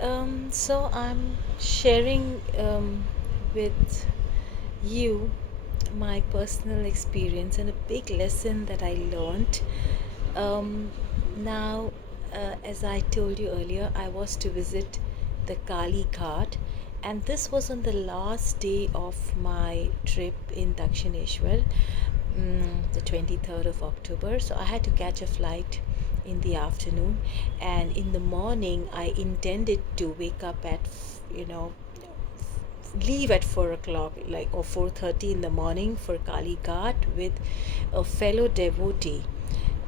So I'm sharing with you my personal experience and a big lesson that I learned. Um, now, as I told you earlier, I was to visit the Kali Ghat, and this was on the last day of my trip in Dakshineshwar, the 23rd of October. So I had to catch a flight in the afternoon, and in the morning, I intended to wake up at, you know, leave at 4 o'clock, like, or 4:30 in the morning for Kali Ghat with a fellow devotee,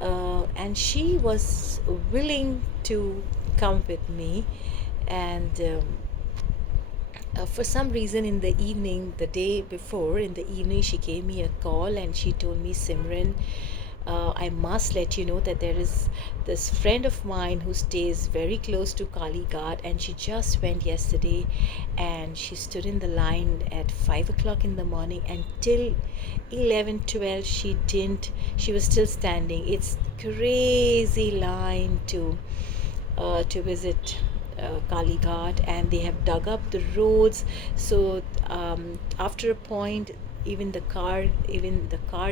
and she was willing to come with me. And for some reason, in the evening, the day before, in the evening, she gave me a call and she told me, Simran, I must let you know that there is this friend of mine who stays very close to Kali Ghat, and she just went yesterday, and she stood in the line at 5 o'clock in the morning until 11, 12. She was still standing. It's crazy line to visit Kali Ghat, and they have dug up the roads. So after a point, even the car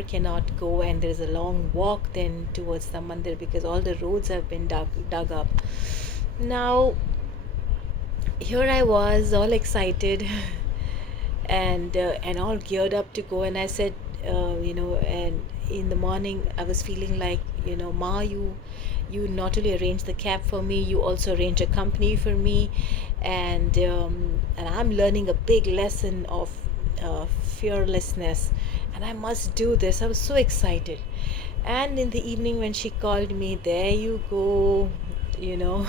cannot go, and there is a long walk then towards the mandir because all the roads have been dug up. Now here I was all excited and all geared up to go, and I said, and in the morning I was feeling like, Ma, you not only arrange the cab for me, you also arrange a company for me, and I'm learning a big lesson of fearlessness, and I must do this. I was so excited. And in the evening when she called me, there you go, you know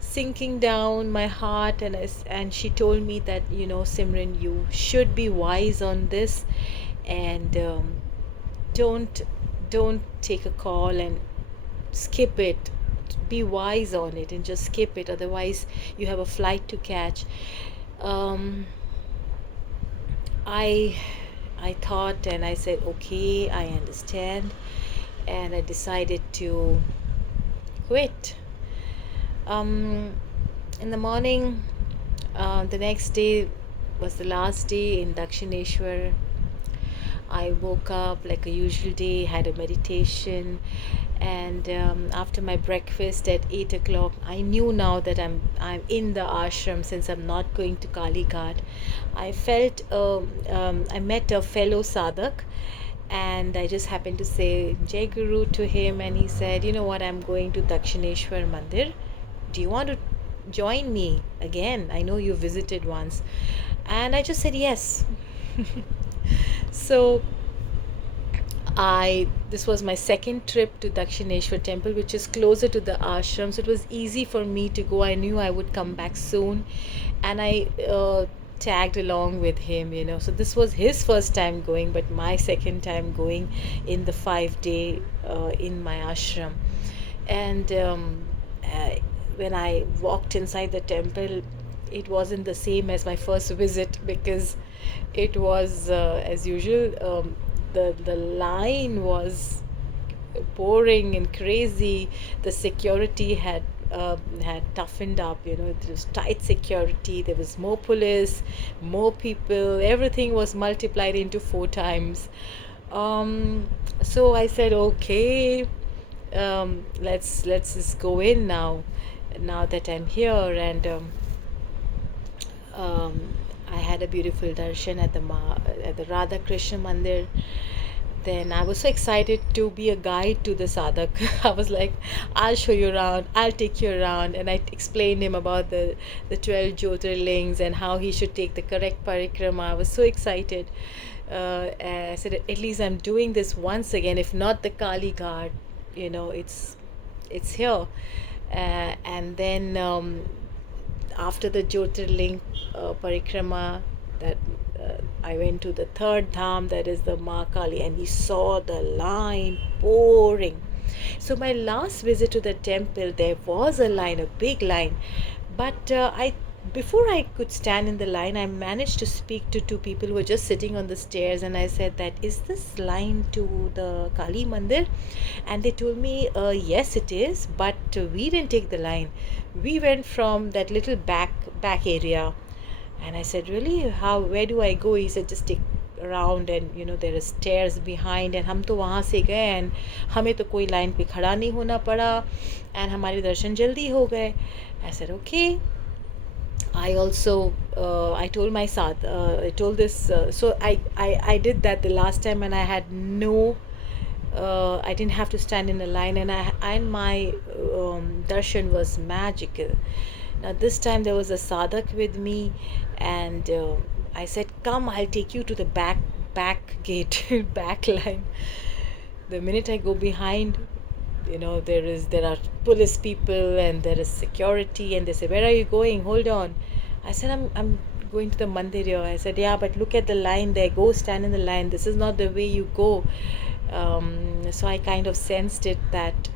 sinking down my heart, and she told me that, Simran, you should be wise on this, and don't don't take a call and skip it. Be wise on it and just skip it, otherwise you have a flight to catch. um, I I thought, and I said, okay, I understand, and I decided to quit. um, in the morning, the next day was the last day in Dakshineshwar. I woke up like a usual day, had a meditation, and after my breakfast at 8 o'clock, I knew now that I'm in the ashram since I'm not going to Kali Ghat. I felt I met a fellow sadhak, and I just happened to say Jai Guru to him, and he said, you know what, I'm going to Dakshineshwar Mandir. Do you want to join me again? I know you visited once. And I just said yes. So I this was my second trip to Dakshineshwar temple, which is closer to the ashram, so it was easy for me to go. I knew I would come back soon, and I tagged along with him. So this was his first time going, but my second time going in the 5 day in my ashram. And uh, when I walked inside the temple, it wasn't the same as my first visit, because it was, as usual, the line was boring and crazy. The security had toughened up. It was tight security. There was more police, more people. Everything was multiplied into 4 times. So I said, okay, let's just go in now. Now that I'm here, and I had a beautiful darshan at the Radha Krishna Mandir. Then I was so excited to be a guide to the sadhak. I was like, I'll show you around, I'll take you around. And I explained him about the 12 Jyotirlings and how he should take the correct parikrama. I was so excited. And I said, at least I'm doing this once again, if not the Kali Ghat, it's here. And then after the Jyotirling parikrama, that I went to the third dham, that is the Ma Kali, and we saw the line pouring. So my last visit to the temple, there was a line, a big line, but before I could stand in the line, I managed to speak to two people who were just sitting on the stairs, and I said that, is this line to the Kali Mandir? And they told me, yes, it is, but we didn't take the line. We went from that little back area. And I said, really? How? Where do I go? He said, just take around, and there are stairs behind. And हम तो वहाँ से गए, and हमें तो कोई line पे खड़ा नहीं होना पड़ा, and हमारे दर्शन जल्दी हो गए. I said, okay. I also I told my Saad, I told this, so I did that the last time, and I had no I didn't have to stand in a line, and my darshan was magical. Now this time there was a sadhak with me, and I said, come, I'll take you to the back gate back line. The minute I go behind, there are police people, and there is security, and they say, where are you going? Hold on. I said, I'm going to the mandir. I said, yeah, but look at the line there. Go stand in the line. This is not the way you go. So I kind of sensed it that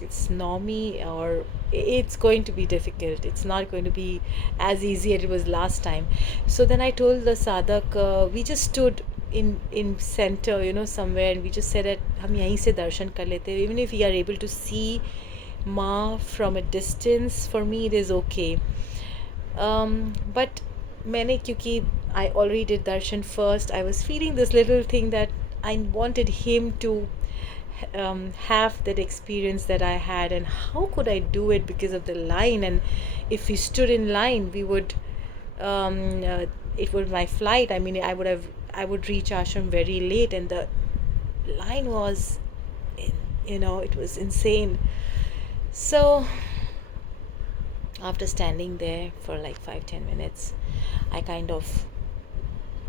it's normy, or it's going to be difficult. It's not going to be as easy as it was last time. So then I told the sadhak, we just stood in center, somewhere, and we just said that हम यहीं से दर्शन कर लेते. Even if we are able to see Ma from a distance, for me it is okay. But मैंने, क्योंकि I already did darshan first, I was feeling this little thing that I wanted him to have that experience that I had, and how could I do it because of the line? And if we stood in line, we would it was my flight. I mean, I would reach ashram very late, and the line was it was insane. So after standing there for like 5-10 minutes, I kind of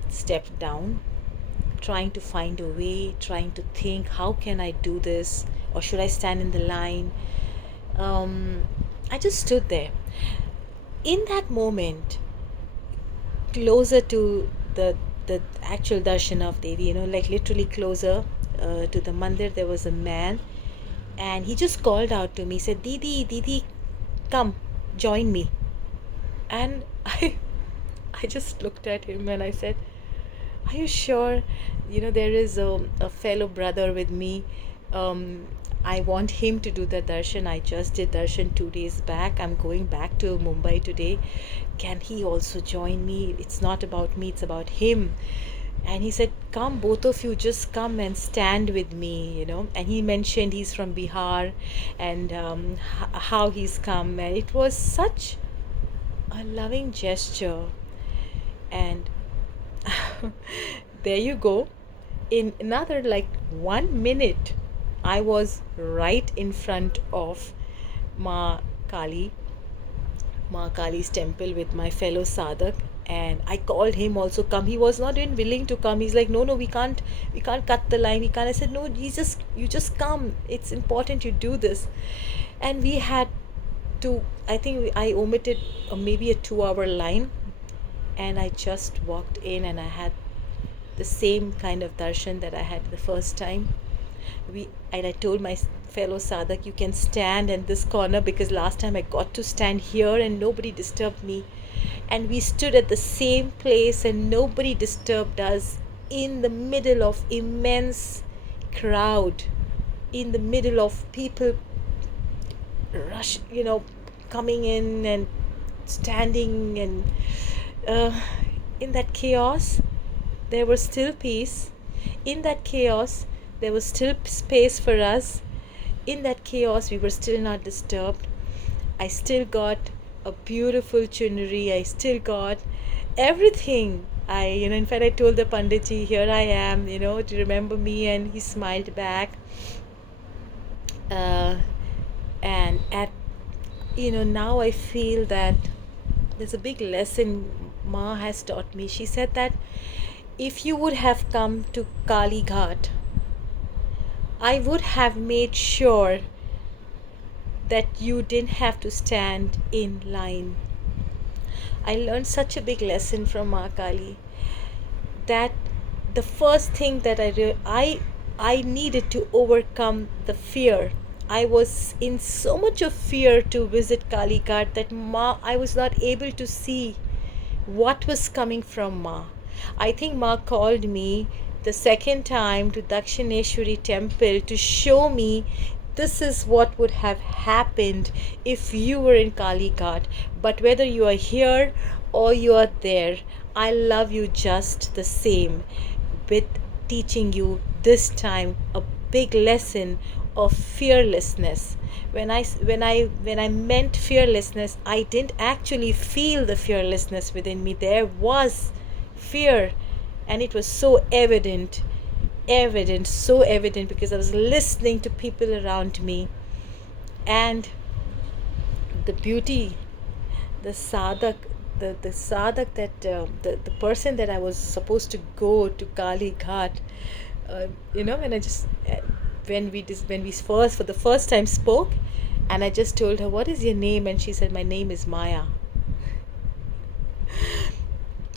stepped down, trying to find a way, trying to think, how can I do this, or should I stand in the line? I just stood there. In that moment, closer to the actual darshan of Devi, like literally closer to the mandir, there was a man, and he just called out to me, said, Didi, come, join me. And I just looked at him and I said, are you sure? There is a fellow brother with me. I want him to do the darshan. I just did darshan 2 days back. I'm going back to Mumbai today. Can he also join me? It's not about me, it's about him. And he said, come, both of you, just come and stand with me, And he mentioned he's from Bihar, and how he's come. And it was such a loving gesture. And there you go. In another like 1 minute, I was right in front of Ma Kali's temple with my fellow sadhak, and I called him also, come. He was not even willing to come. He's like, no, we can't cut the line. We can't. I said, no, you just come. It's important you do this. And we had to, I think I omitted maybe a 2-hour line, and I just walked in, and I had the same kind of darshan that I had the first time. And I told my fellow sadhak, you can stand in this corner, because last time I got to stand here and nobody disturbed me. And we stood at the same place and nobody disturbed us, in the middle of immense crowd, in the middle of people rush, coming in and standing, and in that chaos there was still peace. In that chaos there was still space for us. In that chaos we were still not disturbed. I still got a beautiful chunari. I still got everything. In fact, I told the Panditji, here I am, do you remember me? And he smiled back. And now I feel that there's a big lesson Ma has taught me. She said that if you would have come to Kali Ghat, I would have made sure that you didn't have to stand in line. I learned such a big lesson from Ma Kali, that the first thing that I needed to overcome the fear. I was in so much of fear to visit Kali Ghat that I was not able to see what was coming from Ma. I think Ma called me the second time to Dakshineshwari temple to show me this is what would have happened if you were in Kali Ghat. But whether you are here or you are there, I love you just the same, with teaching you this time a big lesson of fearlessness. When I meant fearlessness, I didn't actually feel the fearlessness within me. There was fear, and it was so evident, so evident, because I was listening to people around me. And the beauty, the sadhak, the sadhak that the person that I was supposed to go to Kali Ghat, when I just when we first for the first time spoke, and I just told her, what is your name? And she said, my name is Maya.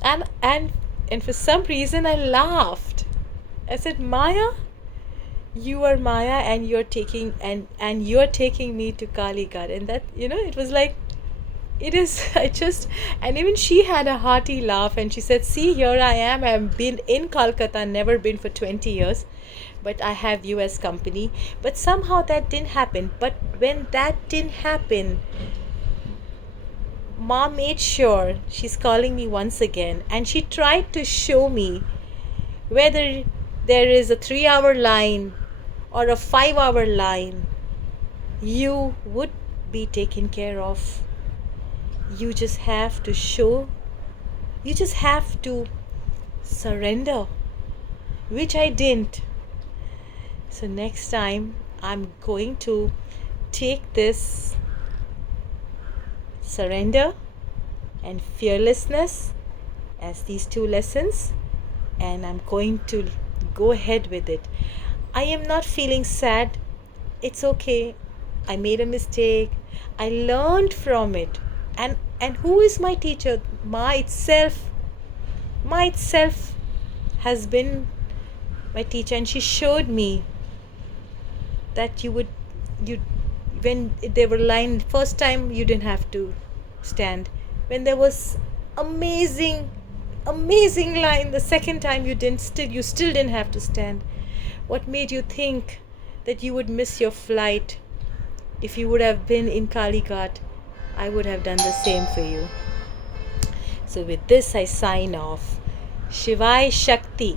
And and and for some reason I laughed. I said, Maya, you are Maya, and you're taking me to Kali Ghat. And that, it was like, it is I just and even she had a hearty laugh, and she said, see, here I am. I've been in Calcutta, never been for 20 years, but I have you as company. But somehow that didn't happen. But when that didn't happen, Mom made sure she's calling me once again, and she tried to show me whether there is a 3-hour line or a 5-hour line, you would be taken care of. You just have to you just have to surrender, which I didn't. So next time I'm going to take this surrender and fearlessness as these two lessons, and I'm going to go ahead with it. I am not feeling sad. It's okay. I made a mistake. I learned from it. And who is my teacher? Ma itself. Ma itself has been my teacher, and she showed me that you when they were lined first time, you didn't have to stand. When there was amazing line the second time, you still didn't have to stand. What made you think that you would miss your flight? If you would have been in Kali Ghat, I would have done the same for you. So with this I sign off. Shivai Shakti.